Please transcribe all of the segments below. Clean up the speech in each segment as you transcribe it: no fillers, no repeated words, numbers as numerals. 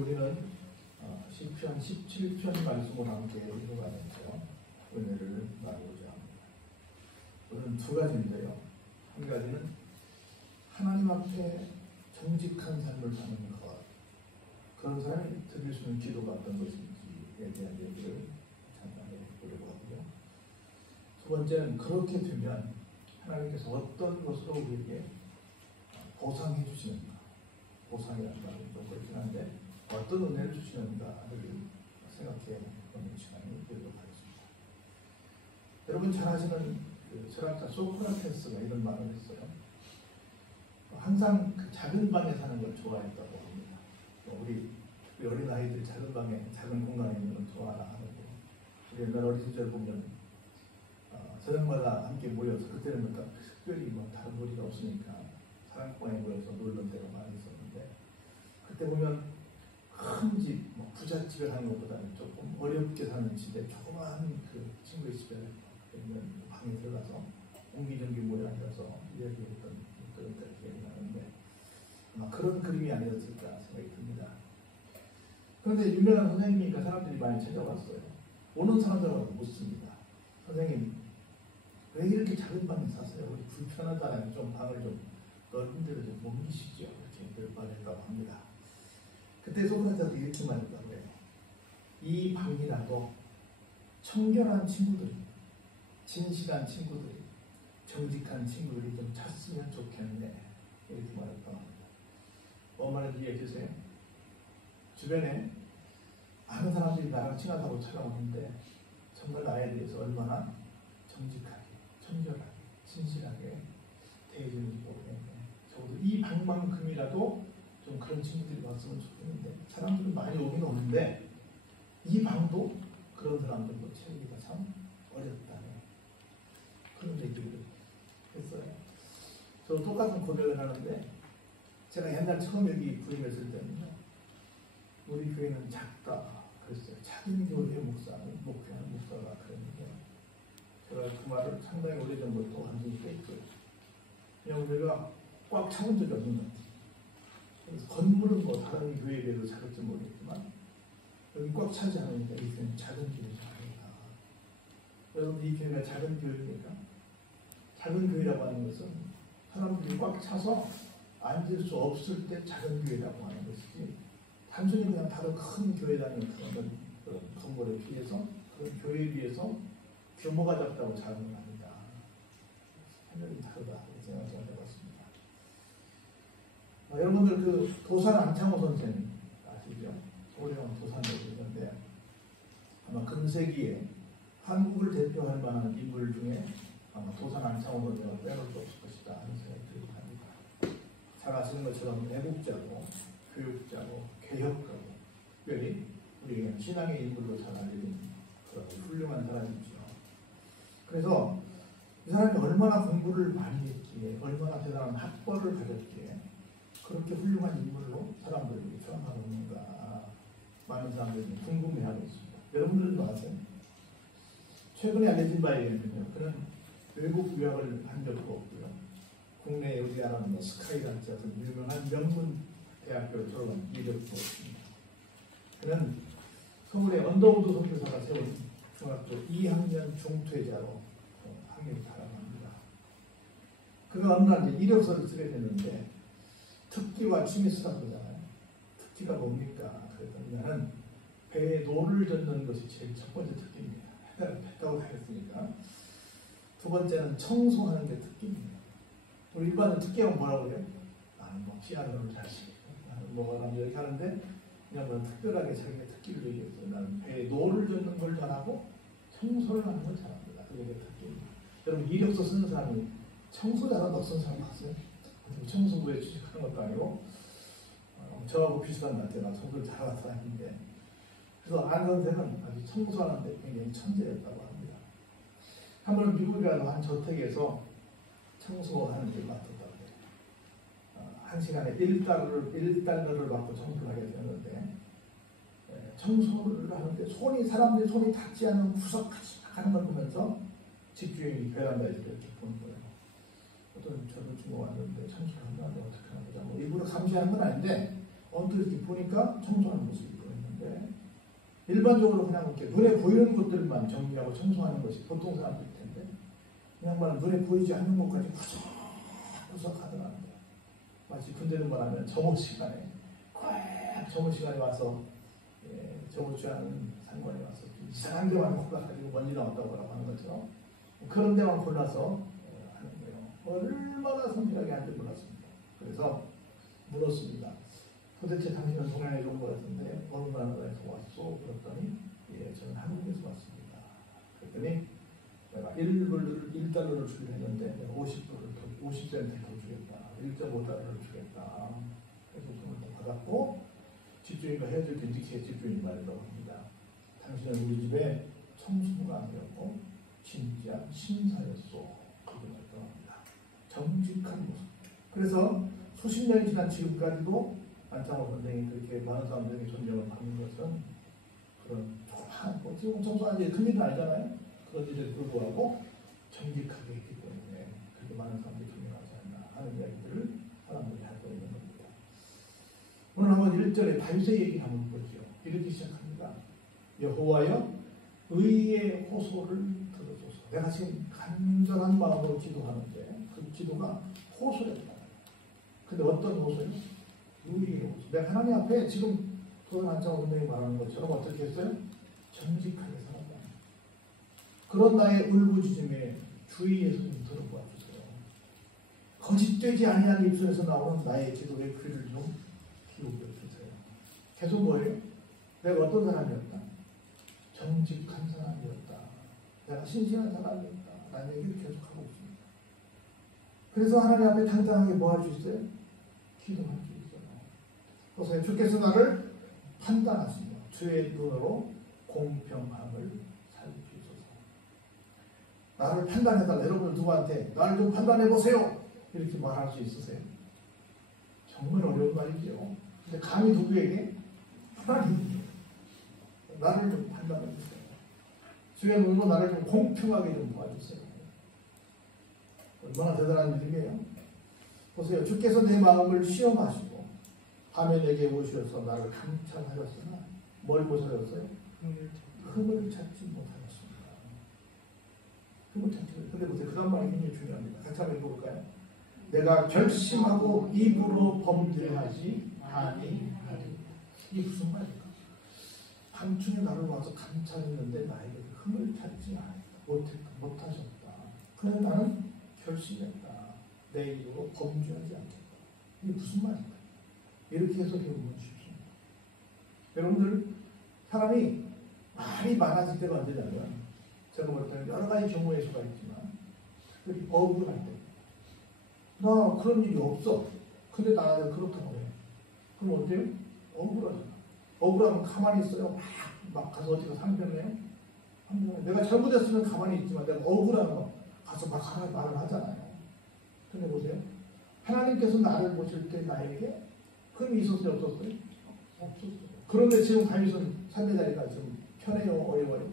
우리는 시편 17편 말씀을 함께 읽어가면서 은혜를 나누고자 합니다. 오늘은 두 가지인데요. 한 가지는 하나님 앞에 정직한 삶을 사는 것, 그런 사람이 드릴 수 있는 기도가 어떤 것인지에 대한 얘기를 잠깐 해보려고 하고요. 두 번째는 그렇게 되면 하나님께서 어떤 것으로 우리에게 보상해 주시는가, 보상이라는 말은 좀 그렇긴 한데 어떤 은혜를 주시는가를 생각해 보는 시간이 되도록 하겠습니다. 여러분 잘 아시는 철학자 소크라테스가 이런 말을 했어요. 항상 그 작은 방에 사는 걸 좋아했다고 합니다. 우리 어린 아이들 작은 방에, 작은 공간에 있는 걸 좋아하고, 우리 옛날 어린 시절 보면 저녁마다 함께 모여서, 그때는 그러니까 특별히 다른 놀이가 없으니까 사랑방에 모여서 놀던 때가 많이 있었는데, 그때 보면 큰 집, 부잣집에 사는 것보다는 조금 어렵게 사는 집에 조그마한 그 친구의 집에 있는 방에 들어가서 옹기종기 모여 앉아서 이야기했던 그런 때가 기억이 나는데, 아마 그런 그림이 아니었을까 생각이 듭니다. 그런데 유명한 선생님이니까 사람들이 많이 찾아왔어요. 오는 사람들하고 묻습니다. 선생님, 왜 이렇게 작은 방에 사세요? 우리 불편하잖아요. 좀 방을 좀 넓은 데로 좀 옮기시죠. 이렇게 말했다고 합니다. 그때 소크라테스가 이렇게 말했다고 해요. 이 방이라도 청결한 친구들이, 진실한 친구들이, 정직한 친구들이 좀 찼으면 좋겠네. 이렇게 말했다고 합니다. 뭔 말인지 이해해 주세요. 주변에 많은 사람들이 나랑 친하다고 찾아오는데 정말 나에 대해서 얼마나 정직하게, 청결하게, 진실하게 대해주는지 모르겠네. 적어도 이 방만큼이라도 좀 그런 친구들이 왔으면 좋겠는데, 사람들은 많이 오긴 오는데 이 방도 그런 사람들도 채우기가 참 어렵다네. 그런 얘기를 했어요. 저도 똑같은 고백을 하는데, 제가 옛날 처음 여기 부임했을 때는요, 우리 교회는 작다 그랬어요. 작은 교회의 목표하는 목사가 그런 얘기예요. 제가 그 말을 상당히 오래전부터 완전히 뺐어요. 그냥 우리가 꽉 차본 적이 없는 것 같아요. 건물은 다른 교회에 비해서 작을지 모르겠지만 여기 꽉 차지 않으니까 이 교회는 작은 교회가 아니다. 여러분, 이 교회가 작은 교회입니까? 작은 교회라고 하는 것은 사람들이 꽉 차서 앉을 수 없을 때 작은 교회라고 하는 것이지, 단순히 그냥 다른 큰 교회 다니는 그런 건물에 비해서, 그런 교회에 비해서 규모가 작다고 작은 건 아니다. 생각이 다르다. 이렇게 생각을 해봤습니다. 여러분들 그 도산 안창호 선생 아시죠? 오래전 도산이었는데, 아마 근세기에 한국을 대표할 만한 인물 중에 아마 도산 안창호 선생을 빼놓을 수 없을 것이다 하는 생각이 들고 합니다. 잘 아시는 것처럼 애국자고, 교육자고, 개혁가고, 특별히 우리 신앙의 인물로 잘 알려진 그런 훌륭한 사람이죠. 그래서 이 사람이 얼마나 공부를 많이 했기에, 얼마나 대단한 학벌을 가졌기에 그렇게 훌륭한 인물로 사람들이 추앙하고 있는가, 많은 사람들이 궁금해하고 있습니다. 여러분들도 아세요? 최근에 알려진 바에 의하면요, 그는 외국 유학을 한 적도 없고요, 국내에 우리 알아보는 스카이라트 같은 유명한 명문 대학교를 졸업한 이력도 없습니다. 그는 서울의 언더우드 선교사가 세운 중학교 2학년 중퇴자로 학위를 탈락합니다. 그가 어느 날 이력서를 쓰게 됐는데, 특기와 취미수라고 그러잖아요. 특기가 뭡니까? 그랬더니 나는 배에 노를 젓는 것이 제일 첫 번째 특기입니다. 했다고 다 했으니까. 두 번째는 청소하는 게 특기입니다. 우리 일반은 특기하면 뭐라고 그래요? 나는 피아노를 잘 치고, 나는 뭐라고 이렇게 하는데, 그냥 특별하게 자기의 특기를 얘기했어요. 나는 배에 노를 젓는 걸 잘하고 청소를 하는 걸 잘합니다. 그게 내 특기입니다. 여러분, 이력서 쓰는 사람이 청소 잘하는 없는 사람 봤어요? 청소부에 취직하는 것도 아니고, 저하고 비슷한 것 같아요. 청소를 잘하는 사람인데. 그래서 안 선생은 아주 청소하는데 굉장히 천재였다고 합니다. 한번 미국에 가서 한 저택에서 청소하는 게 맡았다고 해요. 한 시간에 1달러를 받고 청소를 하게 되었는데, 청소를 하는데 사람들이 손이 닿지 않는 구석까지 하는 걸 보면서 집주인이 베란다에서 이렇게 보는 거예요. 어떤 저도 중국 왔는데 청소를 한다는데 어떻게 하는 거죠? 일부러 감시하는 건 아닌데, 언뜻 이렇게 보니까 청소하는 모습이 보였는데 일반적으로 그냥 이렇게 눈에 보이는 것들만 정리하고 청소하는 것이 보통 사람들일 텐데 그냥 눈에 보이지 않는 것까지 구석구석 하더라고요. 마치 군대는 말하면 정오 시간에 꽉 정오 시간에 와서 정오 취하는 상관에 와서 이상한 데만 골라가지고 멀리 나왔다고 하는 거죠. 그런 데만 골라서 하는 거예요. 얼마나 성실하게 하는지 몰랐습니다. 그래서 물었습니다. 도대체 당신은 동양에서 온 것 같은데 어느 나라에서 왔어? 그랬더니 저는 한국에서 왔습니다. 그랬더니 내가 1달러를 주기로 했는데 내가 50센트 더 주겠다. 1.5달러를 주겠다. 그래서 돈을 더 받았고 집주인과 헤어질 때 이렇게 집주인 말이라고 합니다. 당신은 우리 집에 청소가 아니었고 진짜 신사였어. 그렇게 말합니다. 정직한 모습. 그래서 수십 년이 지난 지금까지도 안창호 선생이 그렇게 많은 사람들에게 존경을 받는 것은 그런 조그마한 지금 청소한 게 큰 일은 아니잖아요. 그런 일에 불구하고 정직하게 했기 때문에 그렇게 많은 사람들이 존경하지 않나 하는 이야기들을 사람들이 하고 있는 겁니다. 오늘 한번 1절에 다윗의 얘기를 한번 보죠. 이렇게 시작합니다. 여호와여 의의 호소를 들어줘서. 내가 지금 간절한 마음으로 기도하는데 그 기도가 호소였다. 근데 어떤 호소예요? 의의 호소. 내가 하나님 앞에 지금 그런 안창호 선생님이 말하는 것처럼 어떻게 했어요? 정직하게 살았다. 그런 나의 울부짖음에 주의에서 좀 들어봐 주세요. 거짓되지 아니한 입술에서 나오는 나의 기도에 귀를 좀 기울여 주세요. 계속 뭐예요? 내가 어떤 사람이었다? 정직한 사람이었다. 내가 신실한 사람이었다. 라는 얘기를 계속하고 있습니다. 그래서 하나님 앞에 당당하게 뭐 할 수 있어요? 기도할 수 있어요. 그래서 주께서 나를 판단하시며 주의 눈으로 공평함을 살피소서. 나를 판단해달라. 여러분 누구한테 나를 좀 판단해보세요. 이렇게 말할 수 있으세요? 정말 어려운 말이죠. 근데 감히 누구에게? 하나님께 나를 좀 판단해주세요. 주의 눈으로 나를 좀 공평하게 좀 도와주세요. 얼마나 대단한 일이에요. 보세요. 주께서 내 마음을 시험하시고 밤에 내게 오셔서 나를 감찰하셨으나 뭘 보셨어요? 흠을 찾지 못하였습니다. 흠을 찾지 못하였습니다. 근데 보세요. 그 다음 말이 굉장히 중요합니다. 같이 한번 읽어볼까요? 내가 결심하고 입으로 범죄하지 아니하리. 이게 무슨 말일까? 밤중에 나를 와서 감찰했는데 나에게 흠을 찾지 못하셨다. 그래서 나는 결심했다. 내 입으로 범죄하지 않겠다. 이게 무슨 말일까? 이렇게 해서 배우면 쉽습니다. 여러분들 사람이 말이 많아질 때가 언제냐면 제가 볼 때는 여러 가지 경우의 수가 있지만 특별히 억울할 때 나 그런 일이 없어. 근데 나는 그렇다고 해. 그럼 어때요? 억울하잖아. 억울하면 가만히 있어요. 막 가서 어디가 상변해요? 내가 잘못했으면 가만히 있지만 내가 억울하면 가서 막 말을 하잖아요. 근데 보세요. 하나님께서 나를 보실 때 나에게 흠이 있었어요? 없었어요? 없었어요. 그런데 지금 다윗은 삶의 자리가 좀 편해요? 어려워요?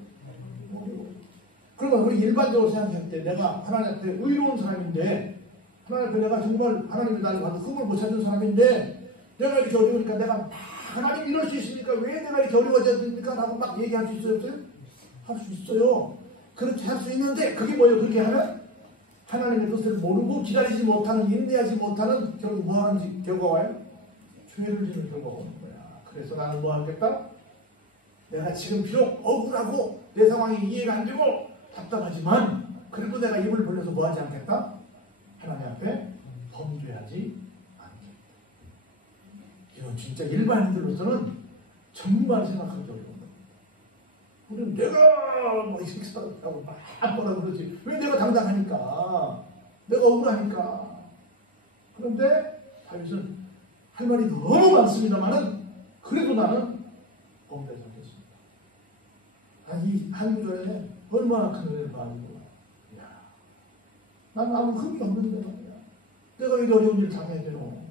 어려워요. 그러면 우리 일반적으로 생각할 때 내가 하나님 앞에 의로운 사람인데 하나님 앞에 내가 정말 하나님이 나를 봐도 흠을 못 찾는 사람인데 내가 이렇게 어려우니까 내가 하나님 이럴 수 있으니까 왜 내가 이렇게 어려워져야 됩니까? 라고 막 얘기할 수 있어요? 할 수 있어요. 그렇게 할 수 있는데 그게 뭐예요? 그렇게 하면 하나님의 뜻을 모르고 기다리지 못하는, 인내하지 못하는 결국 뭐 하는 결과가 와요? 죄를 지는 결과가 오는 거야. 그래서 나는 뭐 하겠다? 내가 지금 비록 억울하고 내 상황이 이해가 안 되고 답답하지만 그래도 내가 입을 벌려서 뭐 하지 않겠다? 하나님 앞에 범죄하지 않겠다. 이건 진짜 일반인들로서는 정말 생각하기 어려운 겁니다. 우리는 내가 뭐 식사하고 막 뭐라 그러지. 왜 내가 당당하니까. 내가 억울하니까. 그런데 다윗은 할 말이 너무 많습니다만은 그래도 나는 범죄하지 않겠습니다. 이 한 구절에 얼마나 큰 은혜를 받는 거야. 난 아무 흠이 없는데 말이야. 내가 왜 어려운 일을 당해야 되노?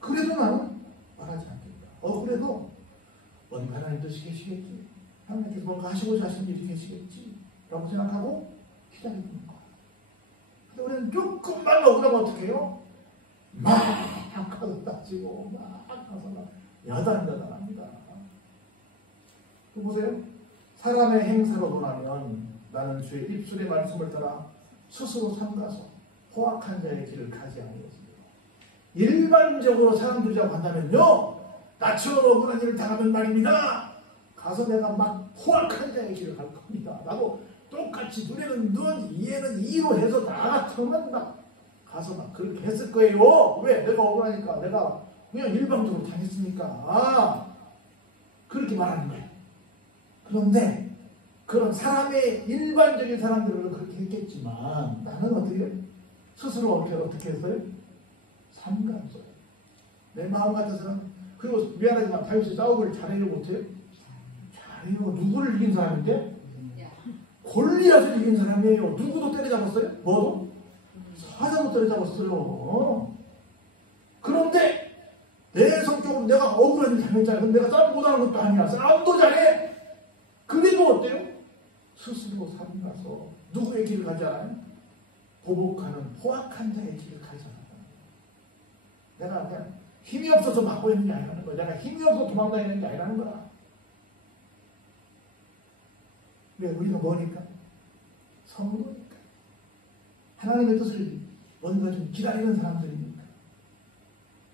그래도 나는 말하지 않겠다. 그래도 뭔가 하나님 뜻이 계시겠지. 하나님께서 뭔가 하시고자 하시는 일이 계시겠지. 라고 생각하고 기다리는 거야. 근데 우리는 조금만 억울하면 어떡해요? 막 가서 따지고 막 가서 막 여단합니다. 보세요. 사람의 행사로 논하면 나는 주의 입술의 말씀을 따라 스스로 삼가서 포악한 자의 길을 가지 아니했습니다. 일반적으로 사람들이라고 한다면요, 나처럼 억울한 일을 당하면 말입니다, 가서 내가 막 포악한 자의 길을 갈 겁니다 라고 똑같이 눈에는 눈, 이에는 이로 해서 나 같으면 막 가서 막 그렇게 했을 거예요. 왜? 내가 억울하니까, 내가 그냥 일방적으로 당했으니까 그렇게 말하는 거예요. 그런데 그런 사람의 일반적인 사람들은 그렇게 했겠지만 나는 어떻게 스스로 어떻게 했어요? 삼가했어요. 내 마음 같아서는. 그리고 미안하지만 다윗이 싸움을 잘해요 못해요? 잘해요. 누구를 이긴 사람인데? 골리앗을 이긴 사람이에요. 누구도 때려잡았어요? 뭐도? 사자도 때려잡았어요. 그런데 내 성격으로 내가 억울한 일 당했잖아요. 근데 내가 싸움 못하는 것도 아니야. 싸움도 잘해. 그래도 어때요? 스스로 삼가서 누구의 길을 가지 않아요? 보복하는 포악한 자의 길을 가지 않아요. 내가 그냥 힘이 없어서 막고 있는 게 아니라는 거야. 내가 힘이 없어서 도망다니는 게 아니라는 거야. 왜? 우리가 뭐니까? 성도니까. 하나님의 뜻을 뭔가 좀 기다리는 사람들이니까.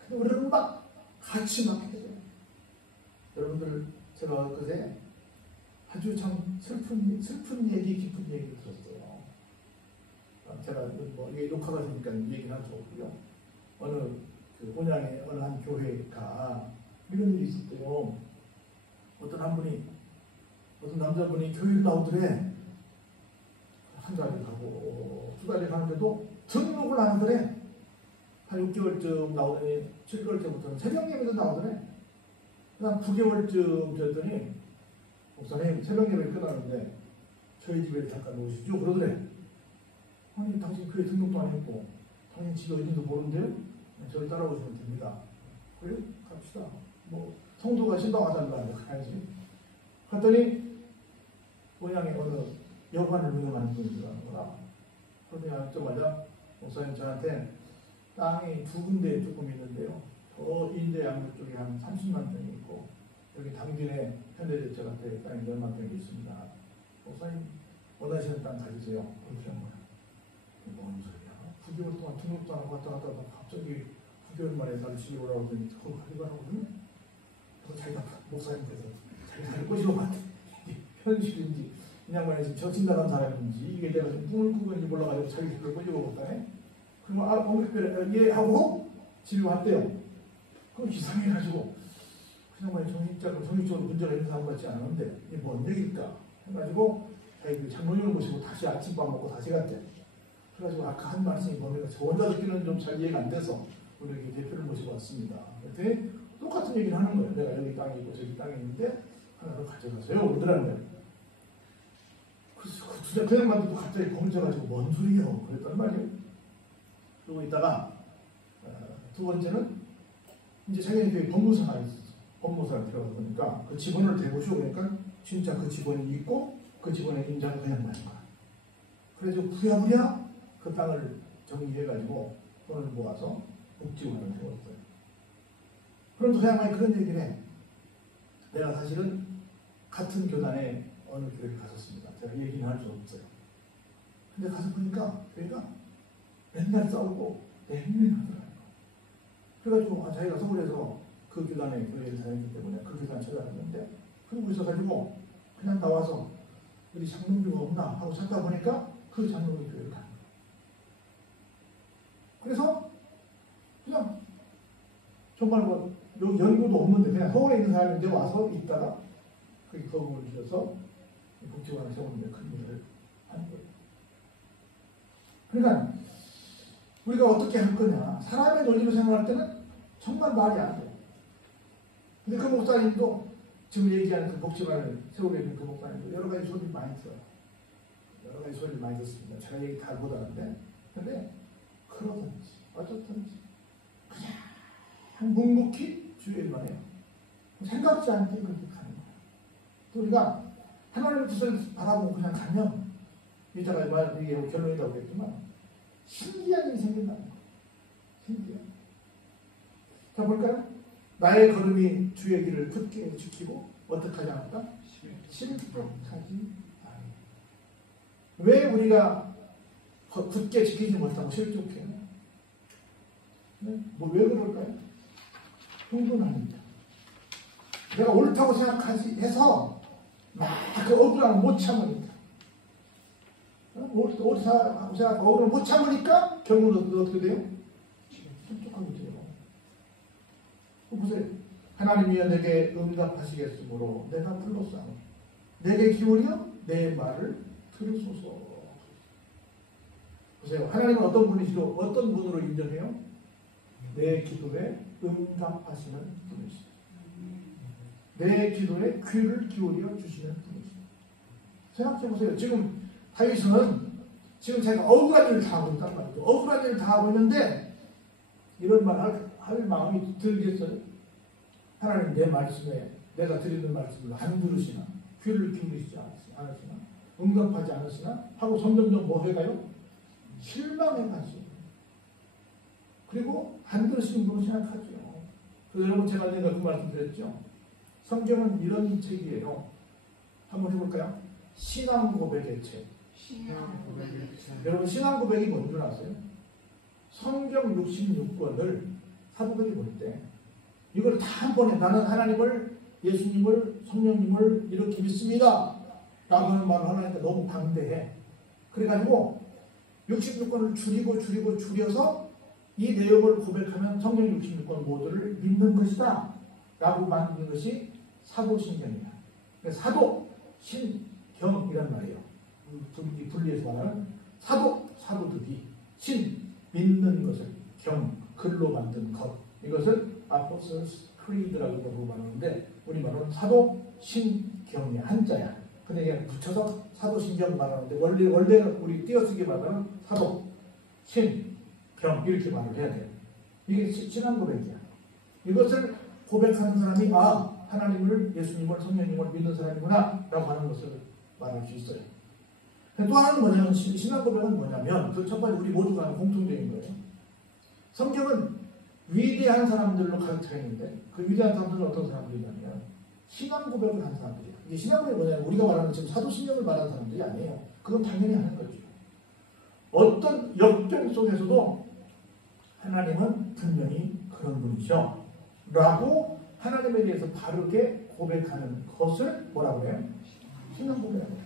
근데 우리는 막 같이 막 해야 돼요. 여러분들, 제가 그새 아주 참 슬픈 얘기, 기쁜 얘기를 들었어요. 제가 뭐 이게 녹화가 되니까 얘기는 할 수 없고요. 어느 그 본향의 어느 한 교회가 이런 일이 있었대요. 어떤 남자분이 교회를 나오더래. 한 달을 가고 두 달을 가는데도 등록을 안 하더래. 한 6개월쯤 나오더니 7개월 때부터는 새벽 예배도 나오더래. 그다음 9개월쯤 됐더니 목사님 새벽 예배 끝나는데 저희 집에 잠깐 오시죠 그러더래. 아니 당신 교회 등록도 안 했고 당신 집에 어딘지도 모르는데요? 저희 따라오시면 됩니다. 그래요? 갑시다. 뭐 성도가 신방하자는 거 아니야? 가야지. 갔더니 고향에 어느 여관을 운영하는 분이라는 거라. 그러더니 앉자마자 목사님 저한테 땅이 두 군데 조금 있는데요. 저 인제 양쪽 쪽에 한 30만 평이 있고 여기 당진에 현대제철한테 땅이 몇만 평이 있습니다. 목사님 원하시는 땅 가지세요. 그렇게 한 거야. 뭔 소리야? 9개월 동안 등록도 안 하고 왔다 갔다 하다가 갑자기 9개월 만에 날 집에 올라오더니 그거 가져가라거든요. 그래서 자기가 목사님께서 자기가 꼬시고 봤대. 현실인지 그냥 말이지 저진당한 사람인지 이게 내가 좀 꿈을 꾸고 있는지 몰라가지고 자기 그걸 꼬시고 봤다네. 그리고 예 하고 집에 왔대요. 그럼 이상해가지고 그냥 말이지 정신적으로 문제가 있는 사람 같지 않은데 이게 뭔 얘기일까 해가지고 자기 장로님을 모시고 다시 아침밥 먹고 다시 갔대. 그래가지고 아까 한 말씀이 뭡니까? 저 혼자 듣기는 좀 잘 이해가 안 돼서 우리 여기 대표를 모시고 왔습니다. 그랬더니 똑같은 얘기를 하는 거예요. 내가 여기 땅이 있고 저기 땅이 있는데 하나를 가져가세요. 그러더라는 거예요. 그래서 진짜 그냥 만도 갑자기 검져가지고 뭔 소리예요? 그랬단 말이에요. 그러고 있다가 두 번째는 이제 자기네 교회 법무사가 있었어. 법무사가 들어가다 보니까 그 직원을 대보시고 그러니까 진짜 그 직원이 있고 그 직원의 인자가 그냥 나는 거야. 그래서 부랴부랴 그 땅을 정리해가지고 돈을 모아서 복지원을 세웠어요. 그런데 그 양반이 그런 얘기를 해. 내가 사실은 같은 교단에 어느 교회를 갔었습니다. 제가 얘기는 할 수 없어요. 근데 가서 보니까 교회가 맨날 싸우고 냉랭하더라고요. 그래가지고 자기가 서울에서 그 교단에 교회를 다녔기 때문에 그 교단 찾아갔는데 그러고 있어가지고 그냥 나와서 우리 장로교가 없나 하고 찾다 보니까 그 장로교 교회를 가는 거예요. 그래서 그냥 정말 뭐 여기 연구도 없는데 그냥 서울에 있는 사람인데 와서 있다가 거기 거금을 주셔서 복지관을 세우는데 큰 일을 하는 거예요. 그러니까 우리가 어떻게 할 거냐. 사람의 논리로 생각할 때는 정말 말이 안 돼요. 근데 그 목사님도 지금 얘기하는 그 복지관을 세우고 있는 그 목사님도 여러 가지 소리를 많이 들어요. 여러 가지 소리를 많이 듣습니다. 제가 얘기 다 못하는데. 근데 그러든지 어쩌든지 그냥 묵묵히 주의 일만 해요. 생각지 않게 그렇게 가는 거예요. 우리가 하나님의 뜻을 바라보고 그냥 가면 이따가 이게 결론이라고 했지만 신기한 일이 생긴다는 거예요. 신기한. 자 볼까요? 나의 걸음이 주의 길을 굳게 지키고 어떻게 하지 않을까? 실족하지 않아요. 왜 우리가 굳게 지키지 못하고 실족해요? 네? 왜 그럴까요? 흥분합니다. 내가 옳다고 생각하지 해서 막 그 억울함을 못 참으니까. 옳다고 생각하고 억울함을 못 참으니까 결국은 어떻게 돼요? 실족하게 돼요. 보세요. 하나님이여 내게 응답하시겠으므로 내가 불렀사오니 내게 기울여 내 말을 들으소서. 보세요. 하나님은 어떤 분이시로 어떤 분으로 인정해요? 내 기도에 응답하시는 분이시다. 내 기도에 귀를 기울여 주시는 분이시다. 생각해 보세요. 지금 다윗은 지금 제가 억울한 일을 다 하고 있단 말이죠. 억울한 일을 다 하고 있는데 이런 말 할 마음이 들겠어요? 하나님 내 말씀에 내가 드리는 말씀을 안 들으시나? 귀를 기울이시지 않으시나? 응답하지 않으시나? 하고 점점점 뭐 해가요? 실망해가지고. 그리고 안 들으시는 분으로 생각하죠. 그래서 여러분 제가 내가 그 말씀 드렸죠. 성경은 이런 책이에요. 한번 해볼까요? 신앙 고백의 책. 여러분 신앙 고백이 뭔지 아세요? 성경 66권을 사도들이 볼 때 이걸 다 한 번에 나는 하나님을 예수님을 성령님을 이렇게 믿습니다 라고 하는 말을 하니까 너무 방대해. 그래가지고 66권을 줄여서 이 내용을 고백하면 성경 66권 모두를 믿는 것이다 라고 만든 것이 사도신경이야. 사도, 신경이란 말이에요. 분리해서 말하는 사도들이 신, 믿는 것을 경, 글로 만든 것. 이것을 Apostles' Creed라고 말하는데 우리말로는 사도, 신경의 한자야. 근데 그냥 붙여서 사도신경 말하는데 원래는 우리 띄어쓰기 말하는 사도, 신, 경 이렇게 말을 해야 돼요. 이게 신앙 고백이야. 이것을 고백하는 사람이 하나님을 예수님을 성령님을 믿는 사람이구나 라고 하는 것을 말할 수 있어요. 또 하나는 뭐냐면 신앙 고백은 뭐냐면 그 첫 번째 우리 모두가 하는 공통적인 거예요. 성경은 위대한 사람들로 가득 차 있는데 그 위대한 사람들은 어떤 사람들이냐면 신앙 고백을 하는 사람들이에요. 이게 신앙 고백이 뭐냐면 우리가 말하는 지금 사도신경을 말하는 사람들이 아니에요. 그건 당연히 하는 거죠. 어떤 역경 속에서도 하나님은 분명히 그런 분이죠 라고 하나님에 대해서 바르게 고백하는 것을 뭐라고 해요? 신앙 고백이라고 해요.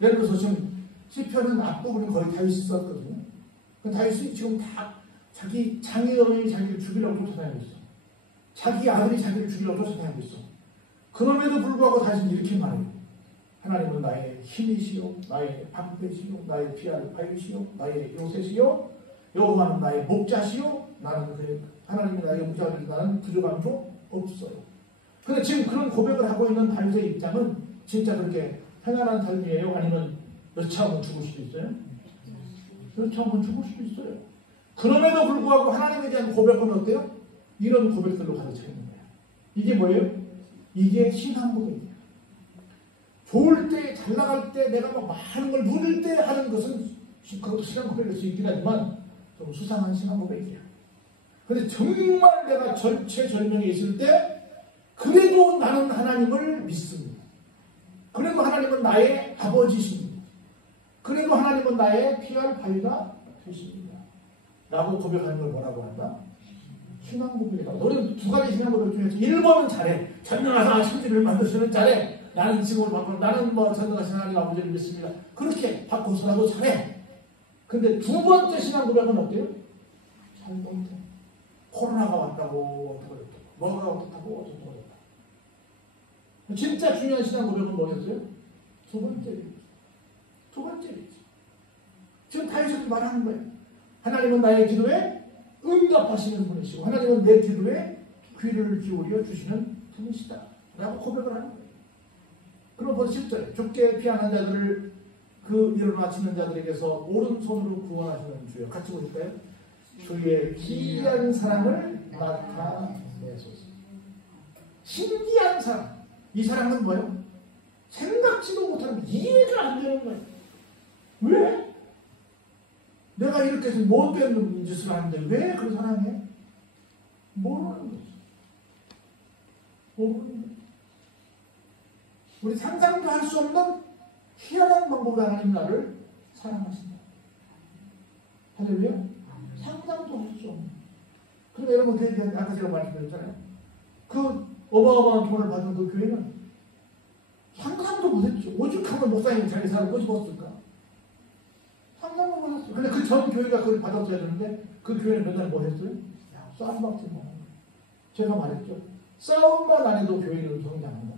예를 들어서 지금 시편은 앞부분이 거의 다윗이 썼거든요. 다윗이 지금 다 자기 장인어른이 자기를 죽이려고 쫓아다니고 있어. 자기 아들이 자기를 죽이려고 쫓아다니고 있어. 그럼에도 불구하고 다윗은 이렇게 말해요. 하나님은 나의 힘이시요 나의 방패시요 나의 피할 바위시요 나의 요새시요 여호와는 나의 목자시요 나는 하나님이 나의 목자를 나는 부족한 조 없어요. 근데 지금 그런 고백을 하고 있는 다윗의 입장은 진짜 그렇게 편안한 삶이에요? 아니면 여차하면 죽을 수도 있어요? 여차하면 죽을 수도 있어요. 그럼에도 불구하고 하나님에 대한 고백은 어때요? 이런 고백들로 가득 차 있는 거예요. 이게 뭐예요? 이게 신앙 고백이에요. 좋을 때, 잘 나갈 때, 내가 막 많은 걸 누릴 때 하는 것은 그것도 신앙 고백일 수 있긴 하지만 좀 수상한 신앙 고백이에요. 근데 정말 내가 절체절명에 있을 때 그래도 나는 하나님을 믿습니다. 그래도 하나님은 나의 아버지십니다. 그래도 하나님은 나의 피할 바위가 되십니다. 라고 고백하는 걸 뭐라고 한다? 신앙 고백이라고. 우리는 두 가지 신앙 고백 중에서 1번은 잘해. 전능하사 천지를 만드시는 잘해. 나는 지금을 바꾸고 나는 전능하신 하나님 아버지를 믿습니다. 그렇게 바꿔서라도 잘해. 근데 두 번째 신앙 고백은 어때요? 잘 못해. 코로나가 왔다고 어떻고 뭐가 어떻다고 어쩌고 어쩌고. 진짜 중요한 신앙 고백은 뭐였어요? 두 번째겠죠. 지금 다윗이 말하는 거예요. 하나님은 나의 기도에 응답하시는 분이시고 하나님은 내 기도에 귀를 기울여 주시는 분이시다 라고 고백을 하는 거예요. 그럼 벌써 10절에 죽게 피하는 자들을 그 일어나 치는 자들에게서 오른손으로 구원하시는 주여. 같이 보실까요? 주의 기이한 사랑을 나타내소서. 신기한 사랑. 이 사랑은 뭐예요? 생각지도 못하는 이해가 안 되는 거예요. 왜? 내가 이렇게 해서 못된 짓을 하는데 왜 그 사랑해? 모르는 거지. 모르는 우리 상상도 할 수 없는 희한한 방법으로 하나님 나를 사랑하신다. 할렐루야. 상상도 할 수 없는. 그럼 여러분 아까 제가 말씀드렸잖아요. 그 어마어마한 돈을 받은 그 교회는 상상도 못했죠. 오죽하면 목사님이 자기 사람 꼬집었을까. 상상도 못했어요. 근데 그 전 교회가 그걸 받았어야 되는데 그 교회는 맨날 뭐 했어요? 싸움밖에 못 하는 거예요. 제가 말했죠. 싸움만 안 해도 교회는 성장한다.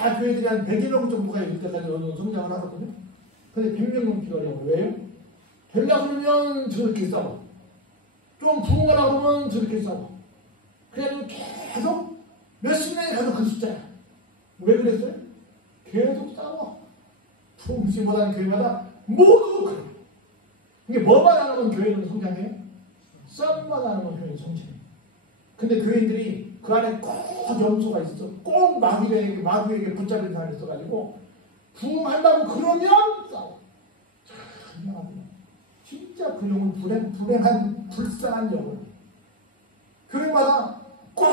다 교회들이 한 100여 명 정도가 있을 때까지 성장을 하거든요. 근데 100명 넘기가 어려워요. 왜요? 되려고 그러면 저렇게 싸워. 좀 부흥하라고 그러면 저렇게 싸워. 그래가지고 계속 몇십 년이 가도 그 숫자야. 왜 그랬어요? 계속 싸워. 부흥시 못하는 교회마다 모두 그래. 이게 뭐만 하는 건 교회는 성장해요? 싸움만 하는 건 교회는 성장해요. 근데 교인들이 그 안에 꼭 염소가 있어. 꼭 마귀에게 붙잡힌 사람이 있어가지고 부흥한다고 그러면 싸워. 참 진짜 그 영은 불행한 불쌍한 영을 교회마다 꼭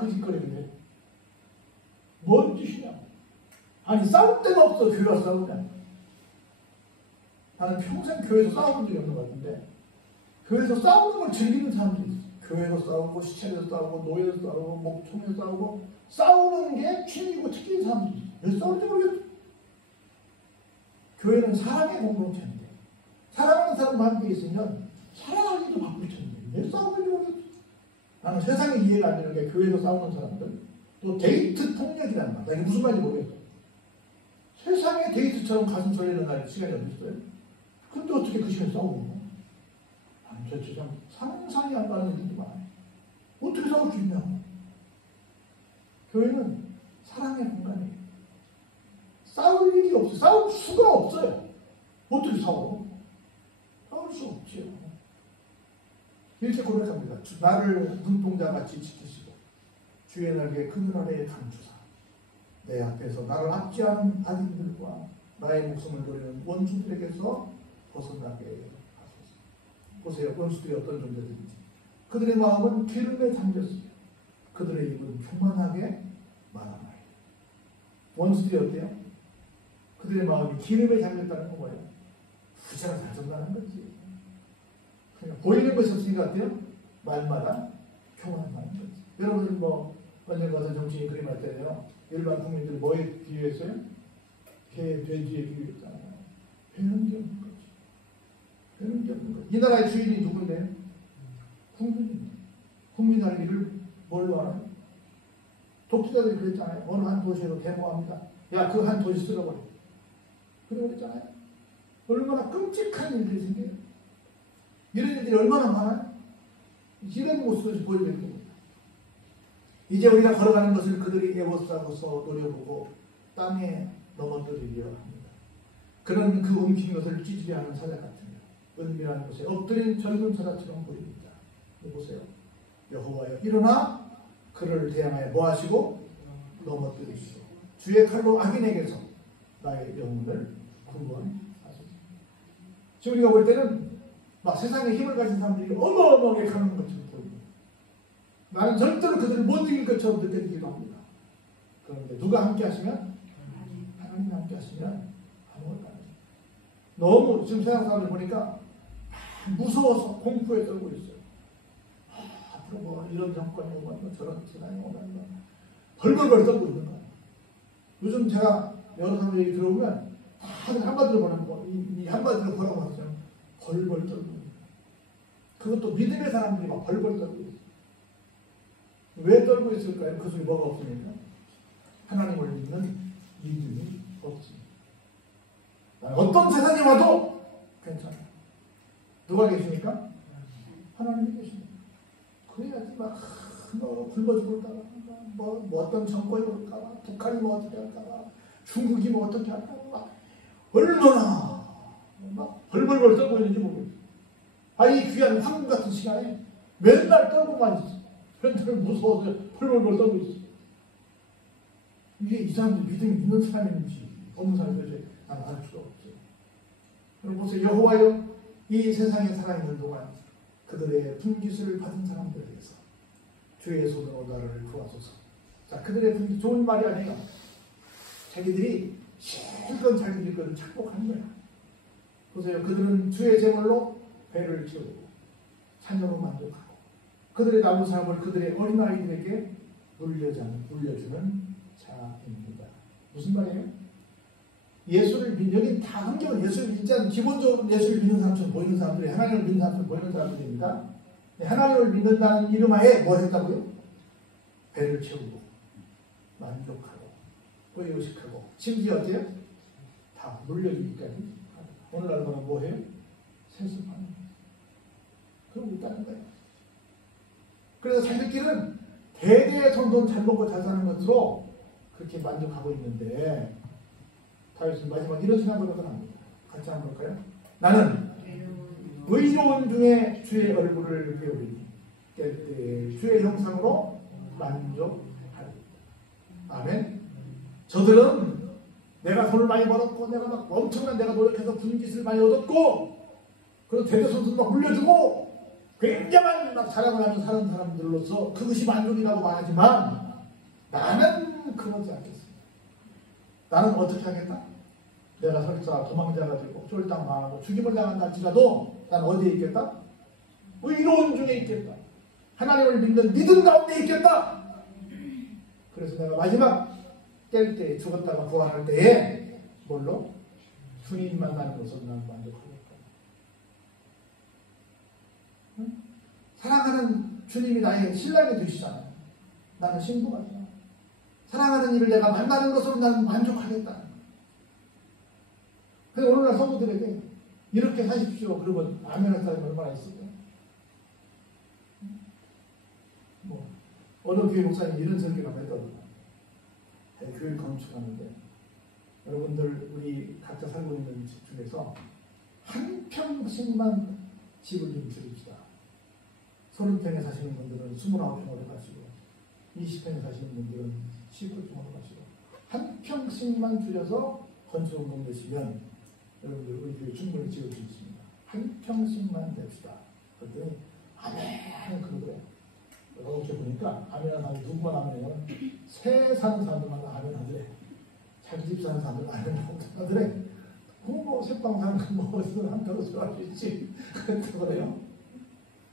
그 짓거리는데 뭔 짓이냐. 아니 싸울 데가 없어. 교회가 싸우냐. 나는 평생 교회에서 싸운 적이 없는 것 같은데 교회에서 싸우는 걸 즐기는 사람들이 있어. 교회에서 싸우고 시체에서 싸우고 노예에서 싸우고 목총에서 싸우고 싸우는 게 취미고 특기인 사람들이 있어. 왜 싸울지 모르겠어. 교회는 사랑의 공동체인데 사랑하는 사람과 함께 있으면 사랑하기도 바쁠 텐데 왜 싸우는지 모르겠어. 나는 세상에 이해가 안 되는 게 교회에서 싸우는 사람들 또 데이트 폭력이란 말. 이게 무슨 말인지 모르겠어. 세상에 데이트처럼 가슴 설레는 날 시간이 어디 있어요? 근데 어떻게 그 시간에 싸우는 거야? 아니 저 참 상상이 안 가는 일이 많아요. 어떻게 싸울 수 있냐. 교회는 사랑의 공간이에요. 싸울 일이 없어요. 싸울 수가 없어요. 어떻게 싸워? 싸울 수 없지요. 이렇게 고백합니다. 나를 눈동자같이 지키시고 주의 날개 그늘 아래에 감추사 내 앞에서 나를 압제하는 악인들과 나의 목숨을 노리는 원수들에게서 벗어나게 하소서. 보세요. 원수들이 어떤 존재들인지. 그들의 마음은 기름에 잠겼으며 그들의 입은 교만하게 말하나요. 원수들이 어때요? 그들의 마음이 기름에 잠겼다는 건 뭐예요? 부자가 잘 된다는 거지. 그러니까 보이는 것이 없으니까 어때요? 말마다 교만하다는 거지. 여러분들 뭐 언젠가 어떤 정치인이 그림 할 때요. 일반 국민들 뭐에 비유했어요? 개, 돼지에 비유했잖아요. 배는 게 없는 거지. 배는 게 없는 거지. 이 나라의 주인이 누구인데요? 국민입니다. 국민의 일을 뭘로 하나요? 독재자들이 그랬잖아요. 어느 한 도시에서 데모합니다. 야, 그 한 도시 쓸어버려. 그래 그랬잖아요. 얼마나 끔찍한 일들이 생겨요. 이런 일들이 얼마나 많아요? 이런 모습을 보여야 됩니다. 이제 우리가 걸어가는 것을 그들이 애워싸고서 노려보고 땅에 넘어뜨리려 합니다. 그런 그 움킨 것을 찌질이하는 사자 같으며 은밀한 곳에 엎드린 젊은 사자처럼 보입니다. 보세요. 여호와여 일어나 그를 대항하여 뭐하시고 넘어뜨리시오. 주의 칼로 악인에게서 나의 영혼을 구원하소서. 지금 우리가 볼 때는 막 세상에 힘을 가진 사람들이 어마어마하게 가는 것처럼 보입니다. 나는 절대로 그들을 못 이길 것처럼 느껴지기도 합니다. 그런데 누가 함께 하시면? 하나님 함께 하시면 아무것도 안 해요. 너무 지금 세상 사람들 보니까 무서워서 공포에 떨고 있어요. 앞으로 뭐 이런 정권이 오면 저런 세상이 오면 벌벌벌 떨고 있는 거예요. 요즘 제가 여러 사람 얘기 들어보면 한마디로 보는 거, 이 한마디로 보라고 하시면 벌벌 떨고 있는 거예요. 그것도 믿음의 사람들이 막 벌벌 떨고 있어요. 왜 떨고 있을까요? 그 속에 뭐가 없으니까? 하나님을 믿는 믿음이 없습니다. 어떤 세상이 와도 괜찮아요. 누가 계십니까? 하나님이 계십니다. 그래야지 막 굶어 죽을까봐 뭐 어떤 정권이 올까봐 북한이 뭐 어떻게 할까봐 중국이 뭐 어떻게 할까봐 얼마나 막 벌벌벌 떨고 있는지 모르겠어요. 이 귀한 황금 같은 시간에 맨날 떨고만 있어. 그런데 무서워서 벌벌벌 떨고 있어. 이게 이 사람들 믿음이 있는 사람인지 없는 사람인지 난 알 수가 없어요. 여러분 보세요. 여호와여 이 세상에 살아있는 동안 그들의 분깃을 받은 사람들에 대해서 주의 손으로 나를 구하소서. 자, 그들의 좋은 말이 아니에요. 자기들이 실컷 자기들이 그걸 착복하는 거야. 보세요. 그들은 주의 제물로 배를 채우고 자녀로 만족하고 그들의 남은 삶을 그들의 어린아이들에게 물려주는 자입니다. 무슨 말이에요? 여기 다 환경은 예수를 믿지 않는, 기본적으로 예수를 믿는 사람처럼 보이는 사람들이 하나님을 믿는 사람처럼 보이는 사람들입니다. 하나님을 믿는다는 이름하에 뭐 했다고요? 배를 채우고 만족하고 의식하고 심지어 어때요? 다 물려주기까지. 오늘날 우리는 뭐 해요? 세습하는 거예요. 그러고 있다는 거예요. 그래서 자기들끼리는 대대손손 잘 먹고 잘 사는 것으로 그렇게 만족하고 있는데 다윗은 마지막 이런 생각을 합니다. 같이 한번 볼까요? 나는 의로운 중에 주의 얼굴을 배우리니 주의 형상으로 만족하리이다. 아멘. 저들은 내가 돈을 많이 벌었고 내가 막 엄청난 내가 노력해서 분깃을 많이 얻었고 그리고 대대손손 막 물려주고 굉장한 막 자랑을 하면서 사는 사람들로서 그것이 만족이라고 말하지만 나는 그러지 않겠습니다. 나는 어떻게 하겠다? 내가 설사 도망자가 되고 쫄당하고 죽임을 당한다 할지라도 난 어디에 있겠다? 의로운 중에 있겠다. 하나님을 믿는 믿음 가운데 있겠다. 그래서 내가 마지막 뗄 때 죽었다가 부활할 때에 뭘로? 주님 만나는 것으로 난 만족하겠다. 응? 사랑하는 주님이 나의 신랑이 되시잖아요. 나는 신부가잖아. 사랑하는 이를 내가 만나는 것으로 나는 만족하겠다. 그래서 오늘날 성도들에게 이렇게 사십시오. 그러면 아멘할 사람이 얼마나 있을까요? 뭐 어느 교회 목사님 이런 설교를 했더라고요. 교회 건축하는데 여러분들 우리 각자 살고 있는 집 중에서 한 평씩만 집을 좀 줄입시다. 30평에 사시는 분들은 29평으로 가시고 20평에 사시는 분들은 15평으로 가시고 한 평씩만 줄여서 건축을 공부하시면 여러분들 우리 교회 충분히 지을 수 있습니다. 한 평씩만 냅시다. 그랬더니 아멘 그러더래요. 이렇게 보니까 아멘 하는 누구만 아멘하면 새 사는 사람들마다 아멘 하더래. 자기 집 사는 사람들 아멘 하더래. 뭐 새빵 사는 거 어디서 한 평을 좋아할 수 있지. 그랬다고 그래요.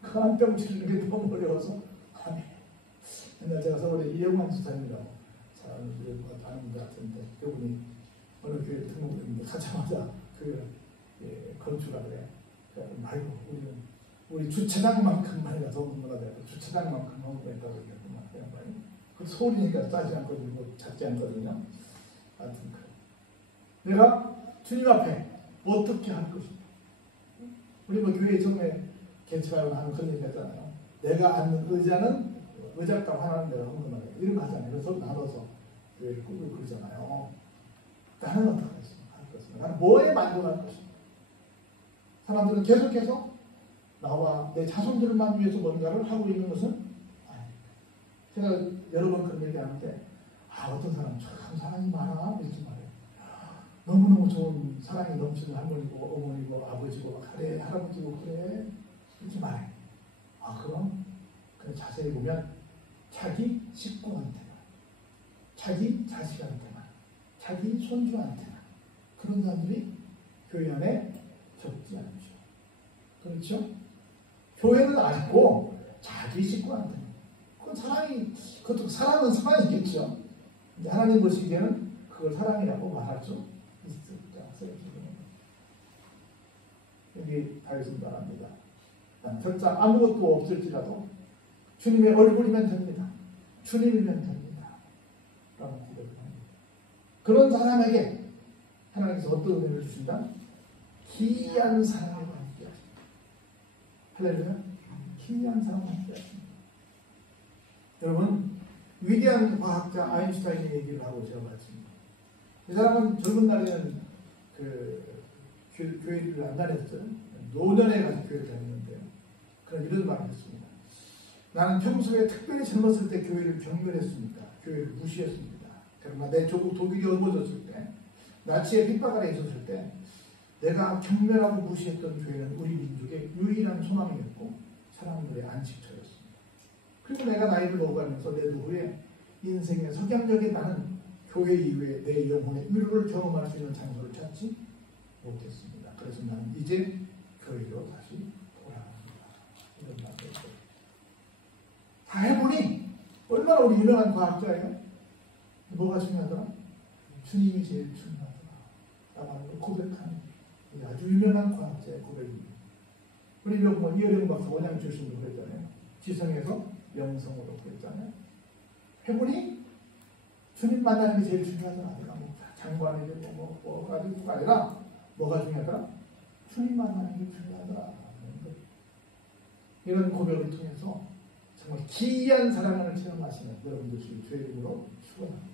그 한 평 치르는 게 너무 어려워서 아멘. 옛날 제가 서울에 이영만 집사님이라고 사람들이 아는 분 같은데 그분이 어느 교회 등록했는데 가자마자 그 건축을 그래. 말고 우리 주차장만큼만 해서 건물가 돼요. 주차장만큼 건물했다고 얘기했구만. 그 서울이니까 싸지 않거든요. 뭐 작지 않거든요. 하여튼 내가 주님 앞에 어떻게 할 것인가. 우리 뭐 교회 처음에 개척하고 하는 그런 얘기 했잖아요. 내가 앉는 의자는 의자값 하나는 내가 없는 말이에요. 이런 거 하잖아요. 그래서 나눠서 교회를 꾸미고 그러잖아요. 나는 어떻게 할 것인가. 나는 뭐에 만족할 것인가. 사람들은 계속해서 나와 내 자손들만 위해서 뭔가를 하고 있는 것은 아닙니다. 제가 여러 번 그런 얘기하는데 어떤 사람 참 사랑이 많아 이렇게 말해요. 너무너무 좋은 사랑이 넘치는 할머니고 어머니고 아버지고 그래 할아버지고 그래 이렇게 말해요. 그럼 자세히 보면 자기 식구한테만 자기 자식한테만 자기 손주한테만 그런 사람들이 교회 안에 적지 않죠. 그렇죠? 교회는 아니고 자기 식구한테. 그건 사랑이, 그것도 사랑은 사랑이겠죠. 하나님 보시기에는 그걸 사랑이라고 말할 수 있을까? 여기 다윗은 말합니다. 설사 아무것도 없을지라도 주님의 얼굴이면 됩니다. 주님이면 됩니다. 라고 기도를 합니다. 그런 사람에게 하나님께서 어떤 은혜를 주신다? 기이한 사랑을 함께 하십니다. 할렐루야. 기이한 사랑을 함께 하십니다. 여러분 위대한 과학자 아인슈타인의 얘기를 하고 제가 봤습니다. 이 사람은 젊은 날에는 교회를 안 다녔어요. 노년에 가서 교회를 다녔는데요. 그런 이런 말을 했습니다. 나는 평소에 특별히 젊었을 때 교회를 경멸했습니다. 교회를 무시했습니다. 그러나 내 조국 독일이 옮겨졌을 때 나치의 핍박 아래 있었을 때 내가 경멸하고 무시했던 교회는 우리 민족의 유일한 소망이었고 사람들의 안식처였습니다. 그리고 내가 나이를 먹어가면서 내 노후에 인생의 석양역에 나는 교회 이외에 내 영혼의 위로를 경험할 수 있는 장소를 찾지 못했습니다. 그래서 나는 이제 교회로 다시 돌아갑니다. 이런 말을 했어요. 다 해보니 얼마나 우리 유명한 과학자예요? 뭐가 중요하더라? 주님이 제일 중요하더라. 나만 고백하는 아주 유명한 과학자의 고백입니다. 우리 이어령 박사 원양 출신도 그랬잖아요. 지성에서 영성으로 그랬잖아요. 해보니 주님 만나는 게 제일 중요하더라. 내가 뭐 장관이 되고 뭐가 되고가 아니라 뭐가 중요하더라? 주님 만나는 게 중요하더라. 이런 고백을 통해서 정말 기이한 사랑을 체험하시는 여러분들 주의 이름으로 축원합니다.